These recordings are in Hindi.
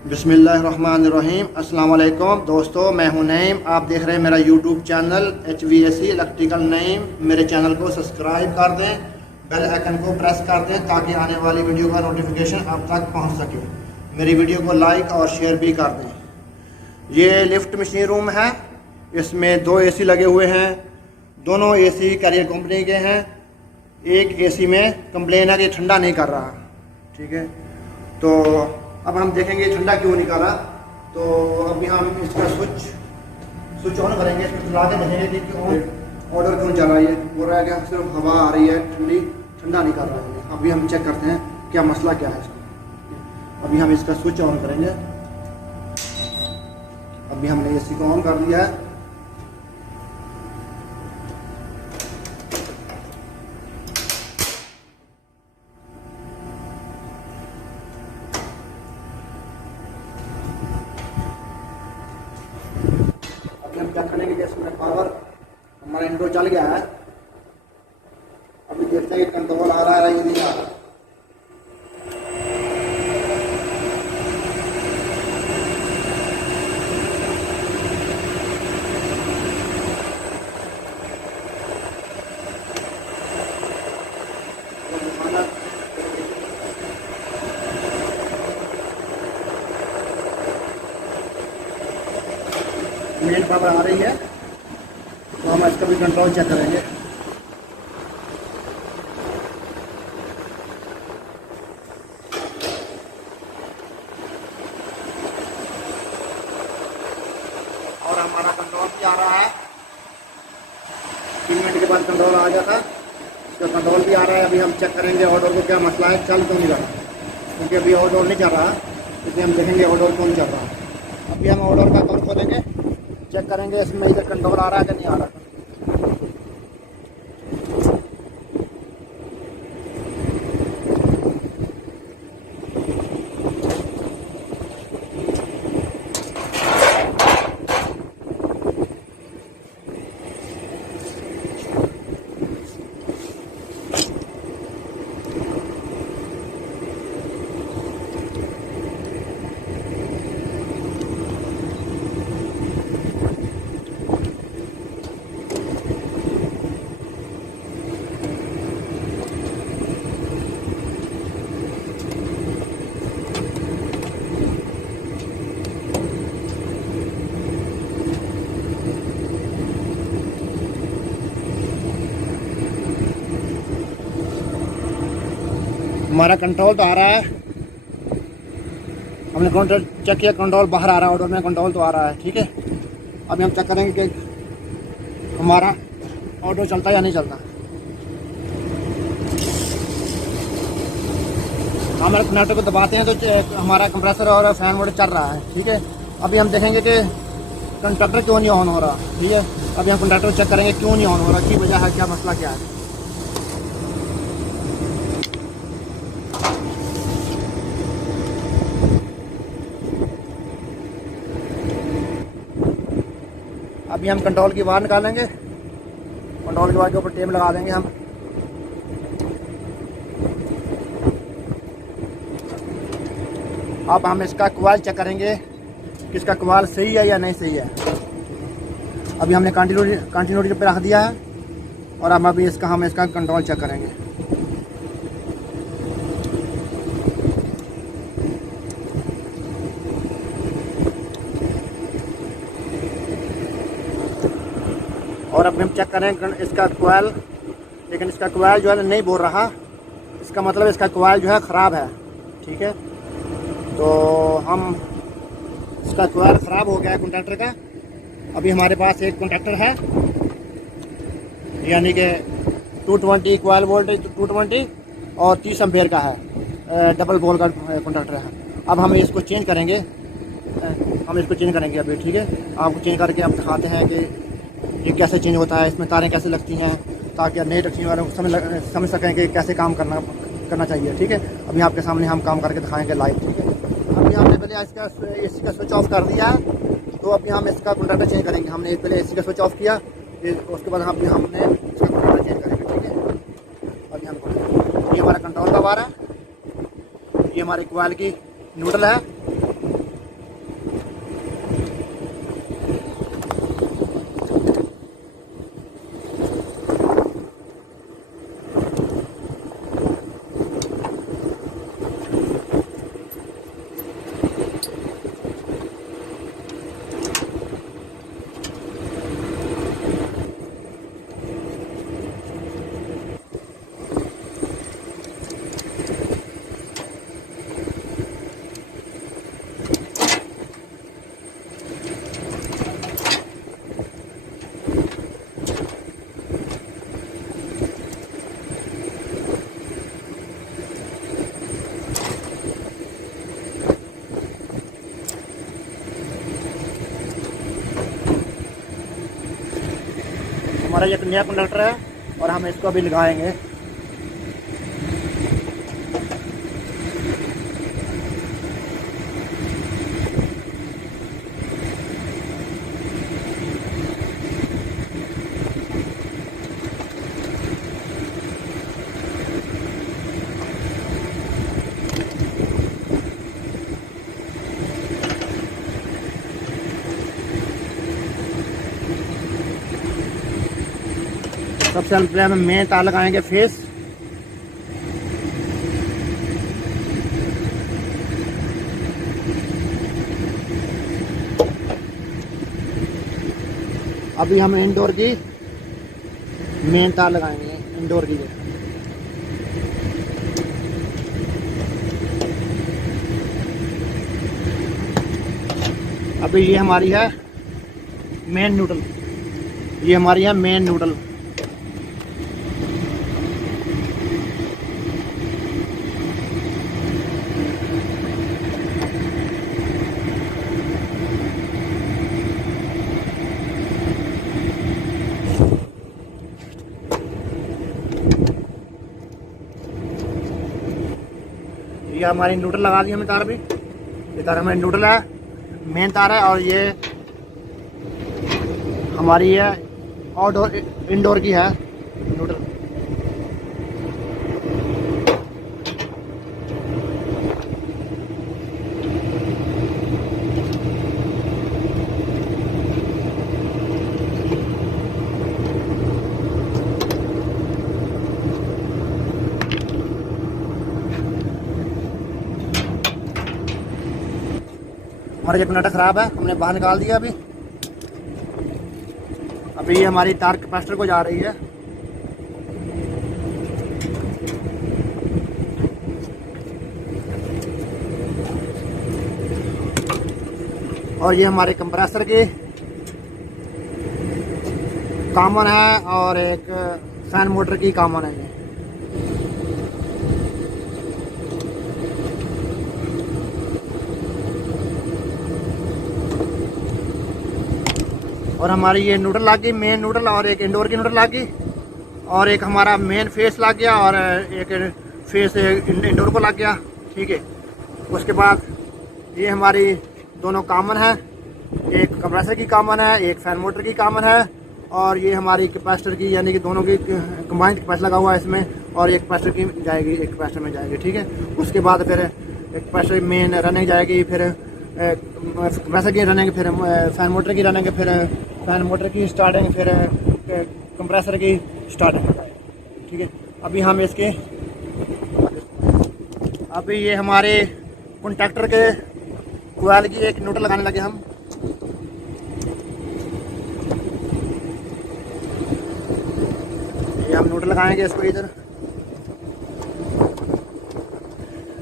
बिस्मिल्लाहिर्रहमानिर्रहीम। अस्सलाम वालेकुम दोस्तों, मैं हूं नईम। आप देख रहे हैं मेरा YouTube channel HVAC electrical Naeem. मेरे चैनल को सब्सक्राइब कर दें, बेल आइकन को प्रेस कर दें ताकि आने वाली वीडियो का नोटिफिकेशन आप तक पहुंच सके। मेरी वीडियो को लाइक और शेयर भी कर दें। ये लिफ्ट मशीन रूम है, इसमें 2 AC लगे हुए हैं। दोनों AC कैरियर कंपनी के हैं। एक AC में कंप्लेन है कि ठंडा नहीं कर रहा, ठीक है। तो अब हम देखेंगे ठंडा क्यों नहीं कर रहा। तो अभी हम इसका स्विच ऑन करेंगे, इसमें चला के देखेंगे कि ऑर्डर क्यों चल रहा है। बोल रहा है कि सिर्फ हवा आ रही है, ठंडा नहीं कर रहा है। अभी हम चेक करते हैं क्या मसला क्या है इसका। अभी हम इसका स्विच ऑन करेंगे। अभी हमने AC को ऑन कर दिया है। हम चेक करने के लिए इसमें पावर हमारा इंडो चल गया है। अभी देखते हैं कि कंट्रोल आ रहा है या नहीं आ रहा। मेन पावर आ रही है, तो हम इसका भी कंट्रोल चेक करेंगे। और हमारा कंट्रोल भी आ रहा है। 3 मिनट के बाद कंट्रोल आ गया था, इसका कंट्रोल भी आ रहा है। अभी हम चेक करेंगे ऑर्डर को क्या मसला है, चल क्यों नहीं रहा। क्योंकि अभी ऑर्डर नहीं चल रहा, इसलिए हम देखेंगे ऑर्डर कौन चल रहा है। अभी हम ऑर्डर का कम खोलेंगे, चेक करेंगे इसमें इधर कंट्रोल आ रहा है कि नहीं आ रहा। हमारा कंट्रोल तो आ रहा है, हमने कंट्रोल चेक किया, कंट्रोल बाहर आ रहा है। ऑर्डर में कंट्रोल तो आ रहा है, ठीक है। अभी हम चेक करेंगे कि हमारा ऑर्डर चलता है या नहीं चलता। हम कंडक्टर को दबाते हैं तो हमारा कंप्रेसर और फैन मोटर चल रहा है, ठीक है। अभी हम देखेंगे कि कंडक्टर क्यों नहीं ऑन हो रहा, ठीक है। अभी हम कंडक्टर चेक करेंगे क्यों नहीं ऑन हो रहा, की वजह है, क्या मसला क्या है। अभी हम कंट्रोल की वायर निकालेंगे, कंट्रोल की वायर के ऊपर टेप लगा देंगे हम। अब हम इसका क्वाइल चेक करेंगे कि इसका क्वाइल सही है या नहीं सही है। अभी हमने कंटिन्यूटी पे रख दिया है और अब अभी हम इसका कंट्रोल चेक करेंगे। और अब हम चेक करें इसका क्वाइल, लेकिन इसका क्वाइल जो है नहीं बोल रहा। इसका मतलब इसका क्वाइल जो है ख़राब है, ठीक है। तो हम इसका क्वाइल ख़राब हो गया है कंडक्टर का। अभी हमारे पास एक कंडक्टर है, यानी कि 220 क्वाइल वोल्टेज 220 और 30 एम्पेयर का है, डबल बोल का कंडक्टर है। अब हम इसको चेंज करेंगे, अभी, ठीक है। आपको चेंज करके आप दिखाते हैं कि ये कैसे चेंज होता है, इसमें तारें कैसे लगती हैं, ताकि नए टेक्नीशियन वाले समझ सकें कि कैसे काम करना चाहिए, ठीक है। अभी आपके सामने हम काम करके दिखाएंगे लाइव, ठीक है। अभी हमने पहले इसका AC का स्विच ऑफ कर दिया है, तो अभी हम इसका कंडक्टर चेंज करेंगे। हमने पहले AC का स्विच ऑफ किया, उसके बाद हमने इसका कंडक्टर चेंज करेंगे, ठीक है। अभी हम ये हमारा कंट्रोल का वायर है, ये हमारे क्वाइल की न्यूट्रल है, हमारा ये नया कंडक्टर है और हम इसको अभी लगाएंगे। सबसे पहले हम मेन तार लगाएंगे फेस। अभी हम इंडोर की मेन तार लगाएंगे, इंडोर की। अभी ये हमारी है मेन न्यूट्रल, ये हमारी है मेन न्यूट्रल। ये हमारी न्यूट्रल लगा दी हमने तार भी। ये तार हमारी न्यूट्रल है, मेन तार है, और ये हमारी है आउटडोर इंडोर की है न्यूट्रल। हमारा ये कंडक्टर ख़राब है, हमने बाहर निकाल दिया। अभी ये हमारी तार कैपेसिटर को जा रही है। और ये हमारे कंप्रेसर की कॉमन है और एक फैन मोटर की कॉमन है। और हमारी ये न्यूट्रल लग गई, मेन न्यूट्रल, और एक इंडोर की न्यूट्रल लग गई, और एक हमारा मेन फेस लग गया और एक फेस इंडोर को लग गया। ठीक है, उसके बाद ये हमारी दोनों कॉमन है, एक कंप्रेसर की कॉमन है, एक फैन मोटर की कॉमन है, और ये हमारी कैपेसिटर की, यानी कि दोनों की कंबाइंड कैपेसिटर लगा हुआ है इसमें, और एक कैपेसिटर की जाएगी, एक कैपेसिटर में जाएगी। ठीक है, उसके बाद फिर एक कैपेसिटर मेन रनिंग जाएगी, फिर कंप्रेसर की रनिंग, फिर फैन मोटर की रनिंग, फिर फैन मोटर की स्टार्टिंग, फिर कंप्रेसर की स्टार्टिंग। ठीक है, अभी हम इसके अभी ये हमारे कॉन्टैक्टर के कोयल की एक न्यूट्रल लगाने लगे हम। ये हम न्यूट्रल लगाएंगे इसको इधर।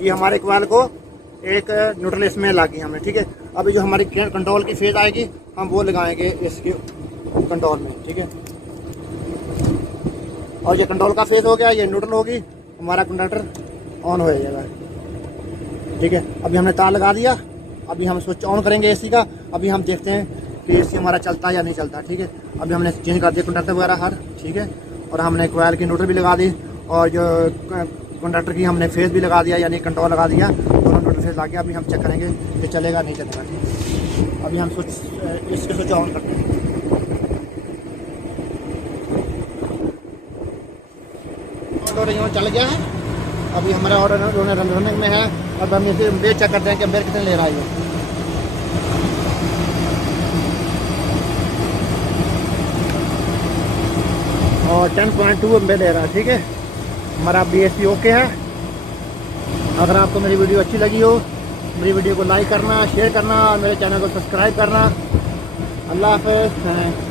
ये हमारे कोयल को एक न्यूट्रल इसमें लगी हमने। ठीक है, अभी जो हमारी कंट्रोल की फेज आएगी हम वो लगाएंगे इसके कंट्रोल में। ठीक है, और ये कंट्रोल का फेज हो गया, ये न्यूट्रल होगी, हमारा कंडक्टर ऑन हो जाएगा। ठीक है, अभी हमने तार लगा दिया, अभी हम स्विच ऑन करेंगे एसी का। अभी हम देखते हैं कि एसी हमारा चलता है या नहीं चलता। ठीक है, अभी हमने चेंज कर दिया कंडक्टर वगैरह हर। ठीक है, और हमने कोयल की न्यूट्रल भी लगा दी, और जो कंडक्टर की हमने फेज भी लगा दिया, यानी कंट्रोल लगा दिया, दोनों न्यूट्रल फेज लगा गया। अभी हम चेक करेंगे कि चलेगा नहीं चलेगा। अभी हम इसके स्विच ऑन करते हैं। ऑर्डर चल गया है, अभी हमारा ऑर्डर रनिंग में है। अब हम इसे बेच चेक करते हैं कि एम्पेयर कितने ले रहा है। और 10.2 एम्पेयर ले रहा है। ठीक है, हमारा BSP ओके है। अगर आपको मेरी वीडियो अच्छी लगी हो, मेरी वीडियो को लाइक करना, शेयर करना और मेरे चैनल को सब्सक्राइब करना। अल्लाह हाफ़िज़।